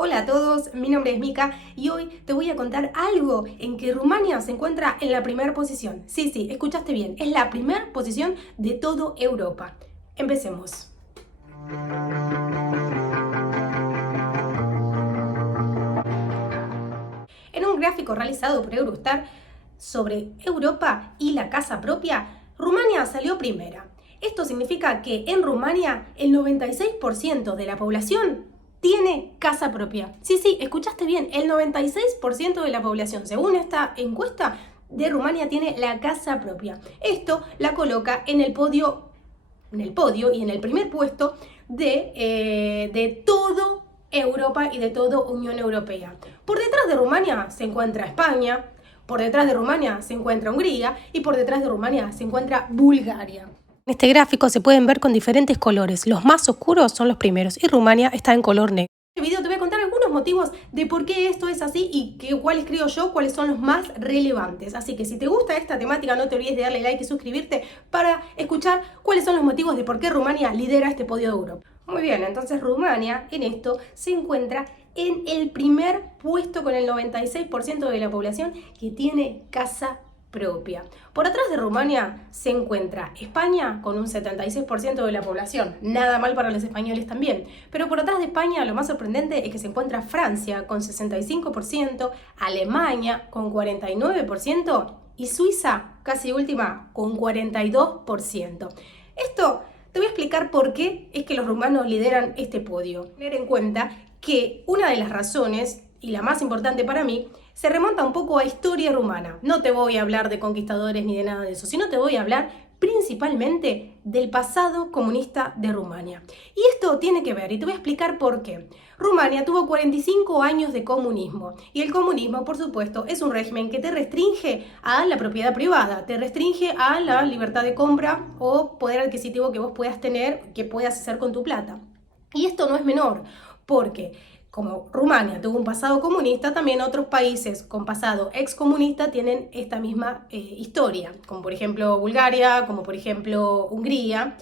Hola a todos, mi nombre es Mika y hoy te voy a contar algo en que Rumania se encuentra en la primera posición. Sí, escuchaste bien, es la primera posición de toda Europa. Empecemos. En un gráfico realizado por Eurostar sobre Europa y la casa propia, Rumania salió primera. Esto significa que en Rumania el 96% de la población tiene casa propia. Sí, escuchaste bien, el 96% de la población, según esta encuesta de Rumania, tiene la casa propia. Esto la coloca en el podio y en el primer puesto de todo Europa y de toda Unión Europea. Por detrás de Rumania se encuentra España, por detrás de Rumania se encuentra Hungría y por detrás de Rumania se encuentra Bulgaria. En este gráfico se pueden ver con diferentes colores. Los más oscuros son los primeros y Rumania está en color negro. En este video te voy a contar algunos motivos de por qué esto es así y cuáles creo yo, cuáles son los más relevantes. Así que si te gusta esta temática, no te olvides de darle like y suscribirte para escuchar cuáles son los motivos de por qué Rumania lidera este podio de Europa. Muy bien, entonces Rumania en esto se encuentra en el primer puesto con el 96% de la población que tiene casa propia. Por atrás de Rumania se encuentra España con un 76% de la población, nada mal para los españoles también, pero por atrás de España lo más sorprendente es que se encuentra Francia con 65%, Alemania con 49% y Suiza, casi última, con 42%. Esto te voy a explicar por qué es que los rumanos lideran este podio. Tener en cuenta que una de las razones, y la más importante para mí, se remonta un poco a historia rumana. No te voy a hablar de conquistadores ni de nada de eso, sino te voy a hablar principalmente del pasado comunista de Rumania. Y esto tiene que ver, y te voy a explicar por qué. Rumania tuvo 45 años de comunismo, y el comunismo, por supuesto, es un régimen que te restringe a la propiedad privada, te restringe a la libertad de compra o poder adquisitivo que vos puedas tener, que puedas hacer con tu plata. Y esto no es menor, porque como Rumania tuvo un pasado comunista, también otros países con pasado excomunista tienen esta misma historia, como por ejemplo Bulgaria, como por ejemplo Hungría.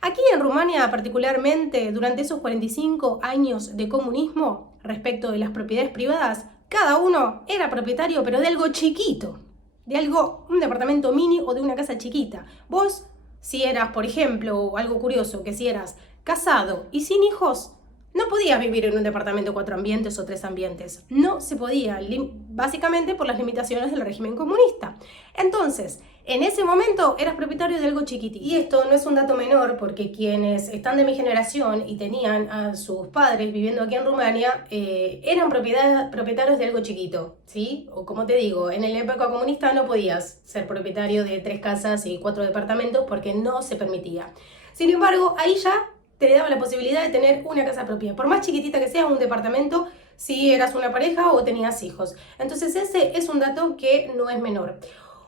Aquí en Rumania particularmente, durante esos 45 años de comunismo, respecto de las propiedades privadas, cada uno era propietario pero de algo chiquito, de algo, un departamento mini o de una casa chiquita. Vos, si eras, por ejemplo, algo curioso, que si eras casado y sin hijos, no podías vivir en un departamento 4 ambientes o 3 ambientes. No se podía, básicamente por las limitaciones del régimen comunista. Entonces, en ese momento eras propietario de algo chiquitito. Y esto no es un dato menor porque quienes están de mi generación y tenían a sus padres viviendo aquí en Rumania eran propietarios de algo chiquito, ¿sí? O como te digo, en la época comunista no podías ser propietario de 3 casas y 4 departamentos porque no se permitía. Sin embargo, ahí ya te daba la posibilidad de tener una casa propia, por más chiquitita que sea, un departamento, si eras una pareja o tenías hijos. Entonces ese es un dato que no es menor.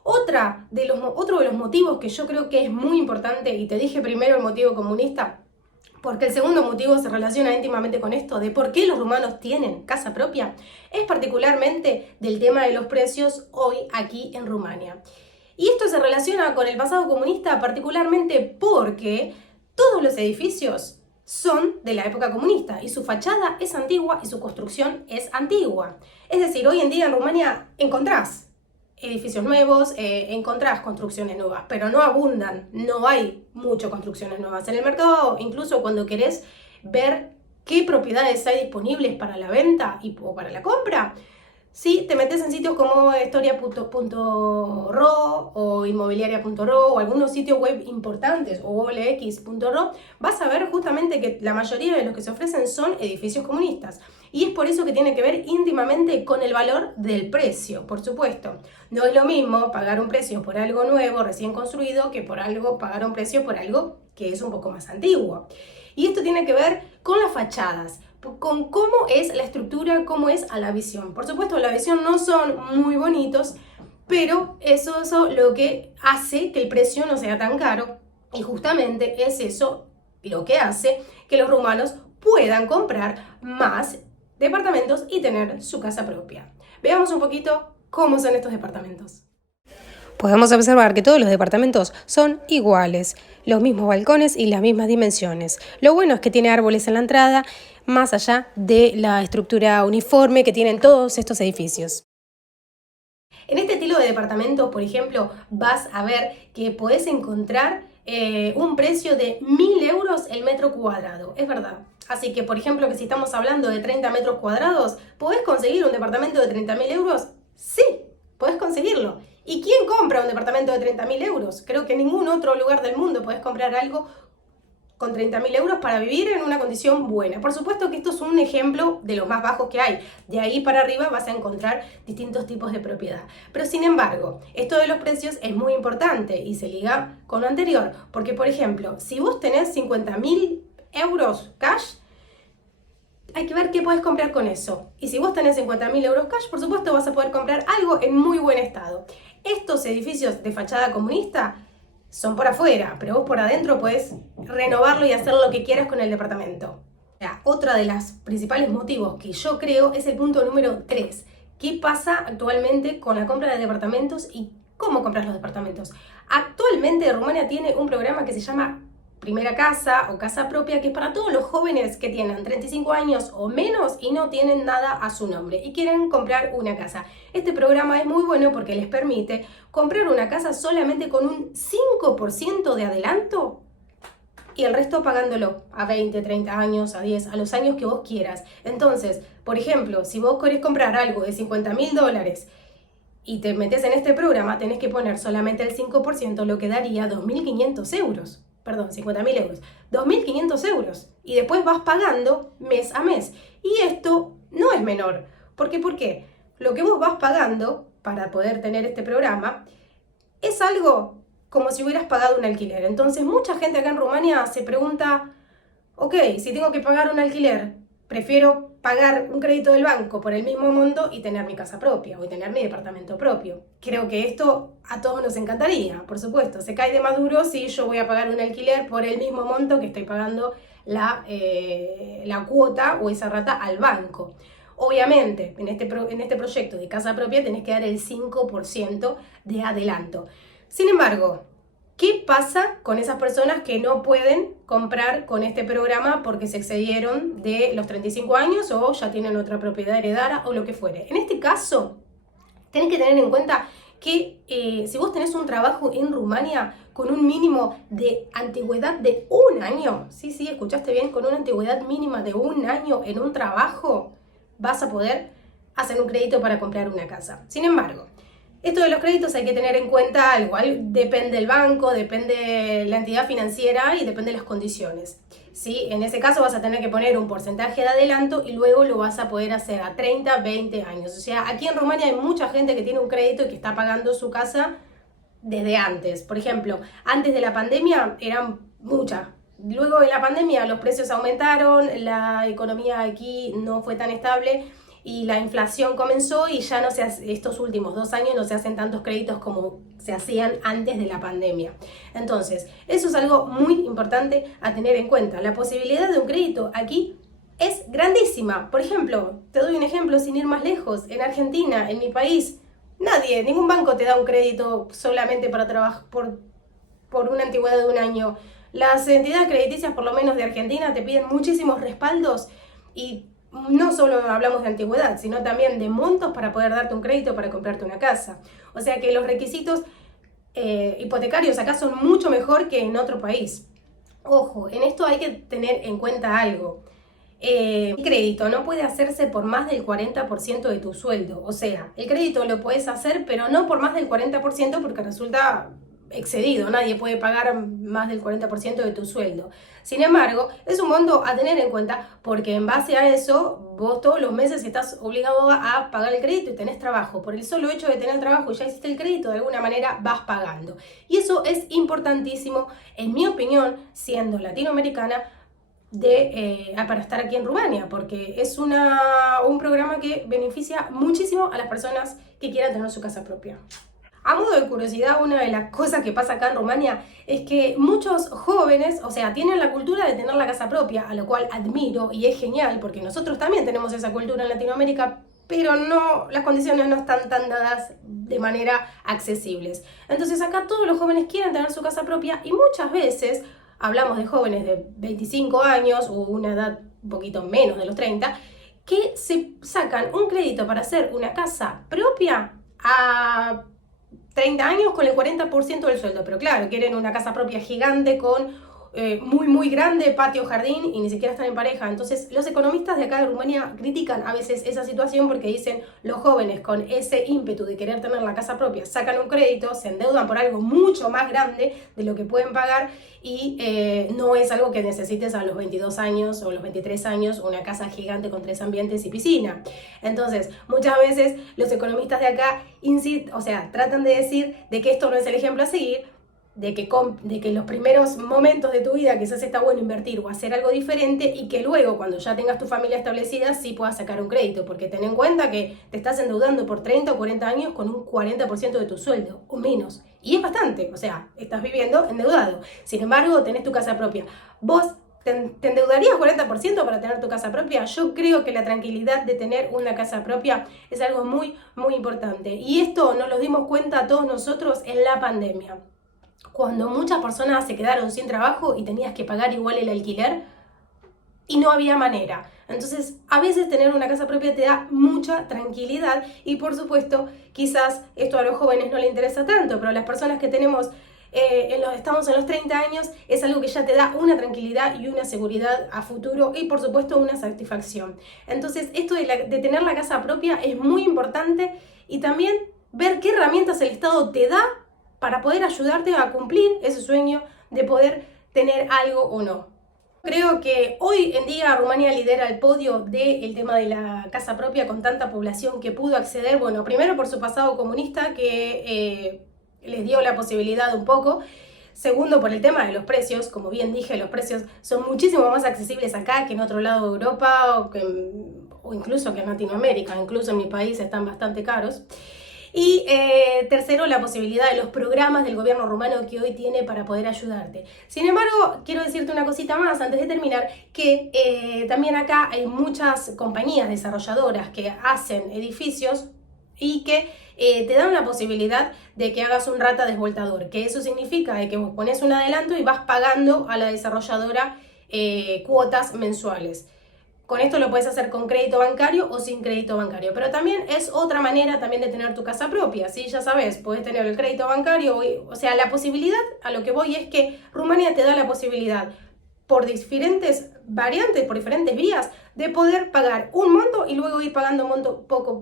Otro de los motivos que yo creo que es muy importante, y te dije primero el motivo comunista, porque el segundo motivo se relaciona íntimamente con esto, de por qué los rumanos tienen casa propia, es particularmente del tema de los precios hoy aquí en Rumania. Y esto se relaciona con el pasado comunista particularmente porque todos los edificios son de la época comunista y su fachada es antigua y su construcción es antigua. Es decir, hoy en día en Rumania encontrás edificios nuevos, encontrás construcciones nuevas, pero no abundan, no hay muchas construcciones nuevas. En el mercado, incluso cuando querés ver qué propiedades hay disponibles para la venta o para la compra, si te metes en sitios como historia.ro o inmobiliaria.ro o algunos sitios web importantes o olx.ro, vas a ver justamente que la mayoría de los que se ofrecen son edificios comunistas. Y es por eso que tiene que ver íntimamente con el valor del precio, por supuesto. No es lo mismo pagar un precio por algo nuevo, recién construido, que pagar un precio por algo que es un poco más antiguo. Y esto tiene que ver con las fachadas, con cómo es la estructura, cómo es a la visión. Por supuesto, la visión no son muy bonitos, pero eso lo que hace que el precio no sea tan caro. Y justamente es eso lo que hace que los rumanos puedan comprar más departamentos y tener su casa propia. Veamos un poquito cómo son estos departamentos. Podemos observar que todos los departamentos son iguales, los mismos balcones y las mismas dimensiones. Lo bueno es que tiene árboles en la entrada, más allá de la estructura uniforme que tienen todos estos edificios. En este estilo de departamentos, por ejemplo, vas a ver que podés encontrar un precio de 1.000 euros el metro cuadrado. Es verdad. Así que, por ejemplo, que si estamos hablando de 30 metros cuadrados, ¿podés conseguir un departamento de 30.000 euros? Sí, podés conseguirlo. ¿Y quién compra un departamento de 30.000 euros? Creo que en ningún otro lugar del mundo podés comprar algo con 30.000 euros para vivir en una condición buena. Por supuesto que esto es un ejemplo de los más bajos que hay. De ahí para arriba vas a encontrar distintos tipos de propiedad. Pero sin embargo, esto de los precios es muy importante y se liga con lo anterior. Porque, por ejemplo, si vos tenés 50.000 euros cash, hay que ver qué podés comprar con eso. Y si vos tenés 50.000 euros cash, por supuesto vas a poder comprar algo en muy buen estado. Estos edificios de fachada comunista son por afuera, pero vos por adentro podés renovarlo y hacer lo que quieras con el departamento. Otra de los principales motivos que yo creo es el punto número 3. ¿Qué pasa actualmente con la compra de departamentos y cómo comprar los departamentos? Actualmente Rumania tiene un programa que se llama Primera Casa o Casa Propia, que es para todos los jóvenes que tienen 35 años o menos y no tienen nada a su nombre y quieren comprar una casa. Este programa es muy bueno porque les permite comprar una casa solamente con un 5% de adelanto y el resto pagándolo a 20, 30 años, a 10, a los años que vos quieras. Entonces, por ejemplo, si vos querés comprar algo de 50.000 dólares y te metes en este programa, tenés que poner solamente el 5%, lo que daría 2.500 euros. Perdón, 50.000 euros, 2.500 euros. Y después vas pagando mes a mes. Y esto no es menor. ¿Por qué? Lo que vos vas pagando para poder tener este programa es algo como si hubieras pagado un alquiler. Entonces, mucha gente acá en Rumania se pregunta, ok, si tengo que pagar un alquiler, prefiero pagar un crédito del banco por el mismo monto y tener mi casa propia o tener mi departamento propio. Creo que esto a todos nos encantaría, por supuesto. Se cae de más duro si yo voy a pagar un alquiler por el mismo monto que estoy pagando la cuota o esa rata al banco. Obviamente, en este proyecto de casa propia tenés que dar el 5% de adelanto. Sin embargo, ¿qué pasa con esas personas que no pueden comprar con este programa porque se excedieron de los 35 años o ya tienen otra propiedad heredada o lo que fuere? En este caso, tenés que tener en cuenta que si vos tenés un trabajo en Rumania con un mínimo de antigüedad de 1 año, sí, escuchaste bien, con una antigüedad mínima de 1 año en un trabajo, vas a poder hacer un crédito para comprar una casa. Sin embargo, esto de los créditos hay que tener en cuenta algo, depende del banco, depende la entidad financiera y depende de las condiciones. ¿Sí? En ese caso vas a tener que poner un porcentaje de adelanto y luego lo vas a poder hacer a 30, 20 años. O sea, aquí en Rumania hay mucha gente que tiene un crédito y que está pagando su casa desde antes. Por ejemplo, antes de la pandemia eran muchas. Luego de la pandemia los precios aumentaron, la economía aquí no fue tan estable y la inflación comenzó y ya no se hace, estos últimos 2 años no se hacen tantos créditos como se hacían antes de la pandemia. Entonces, eso es algo muy importante a tener en cuenta. La posibilidad de un crédito aquí es grandísima. Por ejemplo, te doy un ejemplo sin ir más lejos. En Argentina, en mi país, ningún banco te da un crédito solamente para trabajar por una antigüedad de 1 año. Las entidades crediticias, por lo menos de Argentina, te piden muchísimos respaldos y no solo hablamos de antigüedad, sino también de montos para poder darte un crédito para comprarte una casa. O sea que los requisitos hipotecarios acá son mucho mejor que en otro país. Ojo, en esto hay que tener en cuenta algo. El crédito no puede hacerse por más del 40% de tu sueldo. O sea, el crédito lo puedes hacer, pero no por más del 40% porque resulta excedido. Nadie puede pagar más del 40% de tu sueldo. Sin embargo, es un monto a tener en cuenta porque en base a eso, vos todos los meses estás obligado a pagar el crédito y tenés trabajo. Por el solo hecho de tener trabajo y ya hiciste el crédito, de alguna manera vas pagando. Y eso es importantísimo, en mi opinión, siendo latinoamericana, para estar aquí en Rumania, porque es un programa que beneficia muchísimo a las personas que quieran tener su casa propia. A modo de curiosidad, una de las cosas que pasa acá en Rumania es que muchos jóvenes, o sea, tienen la cultura de tener la casa propia, a lo cual admiro y es genial, porque nosotros también tenemos esa cultura en Latinoamérica, pero no, las condiciones no están tan dadas de manera accesibles. Entonces acá todos los jóvenes quieren tener su casa propia y muchas veces hablamos de jóvenes de 25 años o una edad un poquito menos de los 30, que se sacan un crédito para hacer una casa propia a 30 años con el 40% del sueldo. Pero claro, quieren una casa propia gigante con muy grande, patio, jardín, y ni siquiera están en pareja. Entonces los economistas de acá de Rumania critican a veces esa situación porque dicen los jóvenes con ese ímpetu de querer tener la casa propia sacan un crédito, se endeudan por algo mucho más grande de lo que pueden pagar y no es algo que necesites a los 22 años o los 23 años, una casa gigante con 3 ambientes y piscina. Entonces muchas veces los economistas de acá tratan de decir de que esto no es el ejemplo a seguir, de que en los primeros momentos de tu vida quizás está bueno invertir o hacer algo diferente y que luego cuando ya tengas tu familia establecida sí puedas sacar un crédito, porque ten en cuenta que te estás endeudando por 30 o 40 años con un 40% de tu sueldo o menos, y es bastante, o sea, estás viviendo endeudado. Sin embargo, tenés tu casa propia. ¿Vos te endeudarías 40% para tener tu casa propia? Yo creo que la tranquilidad de tener una casa propia es algo muy importante, y esto nos lo dimos cuenta todos nosotros en la pandemia. Cuando muchas personas se quedaron sin trabajo y tenías que pagar igual el alquiler y no había manera. Entonces, a veces tener una casa propia te da mucha tranquilidad y, por supuesto, quizás esto a los jóvenes no les interesa tanto, pero a las personas que tenemos, estamos en los 30 años, es algo que ya te da una tranquilidad y una seguridad a futuro y, por supuesto, una satisfacción. Entonces, esto de tener la casa propia es muy importante, y también ver qué herramientas el Estado te da para poder ayudarte a cumplir ese sueño de poder tener algo o no. Creo que hoy en día Rumania lidera el podio del tema de la casa propia con tanta población que pudo acceder, bueno, primero por su pasado comunista que les dio la posibilidad un poco. Segundo, por el tema de los precios. Como bien dije, los precios son muchísimo más accesibles acá que en otro lado de Europa o incluso que en Latinoamérica. Incluso en mi país están bastante caros. Y tercero, la posibilidad de los programas del gobierno rumano que hoy tiene para poder ayudarte. Sin embargo, quiero decirte una cosita más antes de terminar, que también acá hay muchas compañías desarrolladoras que hacen edificios y que te dan la posibilidad de que hagas un rata desvoltador, que eso significa que vos pones un adelanto y vas pagando a la desarrolladora cuotas mensuales. Con esto lo puedes hacer con crédito bancario o sin crédito bancario, pero también es otra manera también de tener tu casa propia, ¿sí? Ya sabes, puedes tener el crédito bancario, o sea, la posibilidad, a lo que voy es que Rumania te da la posibilidad por diferentes variantes, por diferentes vías, de poder pagar un monto y luego ir pagando monto poco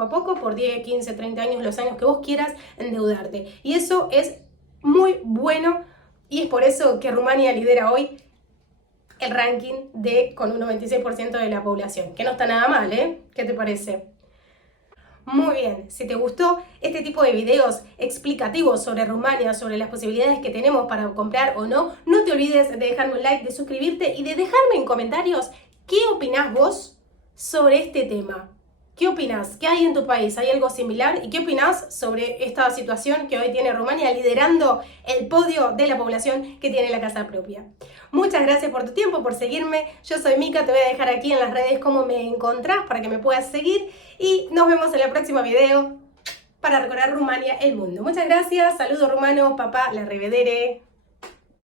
a poco, por 10, 15, 30 años, los años que vos quieras endeudarte. Y eso es muy bueno, y es por eso que Rumania lidera hoy el ranking con un 96% de la población, que no está nada mal, ¿eh? ¿Qué te parece? Muy bien, si te gustó este tipo de videos explicativos sobre Rumania, sobre las posibilidades que tenemos para comprar o no, no te olvides de dejarme un like, de suscribirte y de dejarme en comentarios qué opinás vos sobre este tema. ¿Qué opinas? ¿Qué hay en tu país? ¿Hay algo similar? ¿Y qué opinas sobre esta situación que hoy tiene Rumania liderando el podio de la población que tiene la casa propia? Muchas gracias por tu tiempo, por seguirme. Yo soy Mika, te voy a dejar aquí en las redes cómo me encontrás para que me puedas seguir. Y nos vemos en el próximo video para recorrer Rumania, el mundo. Muchas gracias, saludo rumano, papá, la revedere.